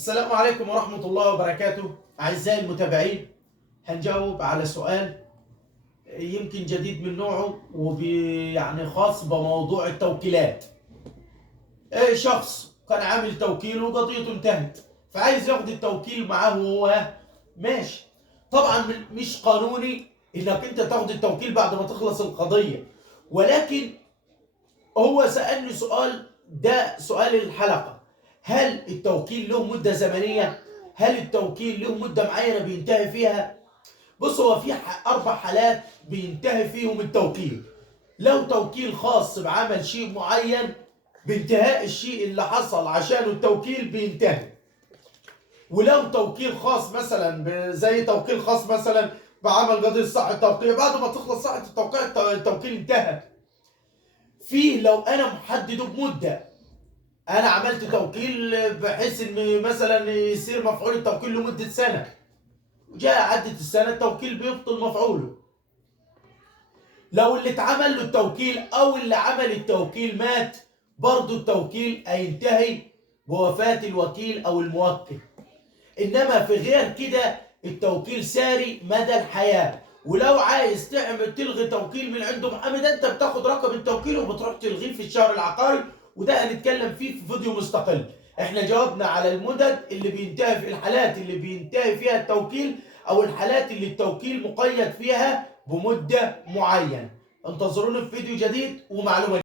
السلام عليكم ورحمة الله وبركاته. أعزائي المتابعين، هنجاوب على سؤال يمكن جديد من نوعه يعني خاص بموضوع التوكيلات. شخص كان عامل توكيل وقضيته انتهت، فعايز ياخد التوكيل معاه وهو ماشي. طبعا مش قانوني انك انت تاخد التوكيل بعد ما تخلص القضية، ولكن هو سألني سؤال، ده سؤال الحلقة: هل التوكيل له مدة زمنية؟ هل التوكيل له مدة معينة بينتهي فيها؟ بص، هو في 4 حالات بينتهي فيهم التوكيل. لو توكيل خاص بعمل شيء معين، بانتهاء الشيء اللي حصل عشانه التوكيل بينتهي. ولو توكيل خاص مثلا زي توكيل خاص مثلا بعمل قضية صحة توقيع، بعد ما تخلص صحة التوقيع التوكيل انتهى. لو انا محدده بمده، انا عملت توكيل بحيث ان مثلا يصير مفعول التوكيل لمده سنه، وجاء عدت السنه التوكيل بيبطل مفعوله. لو اللي اتعمل له التوكيل او اللي عمل التوكيل مات، برضه التوكيل هينتهي بوفاه الوكيل او الموكل. انما في غير كده التوكيل ساري مدى الحياه. ولو عايز تلغي توكيل من عنده محمد، انت بتاخد رقم التوكيل وبتروح تلغيه في الشهر العقاري، وده هنتكلم فيه في فيديو مستقل. احنا جاوبنا على المدد اللي بينتهي، في الحالات اللي بينتهي فيها التوكيل، او الحالات اللي التوكيل مقيد فيها بمدة معينة. انتظرونا في فيديو جديد ومعلومة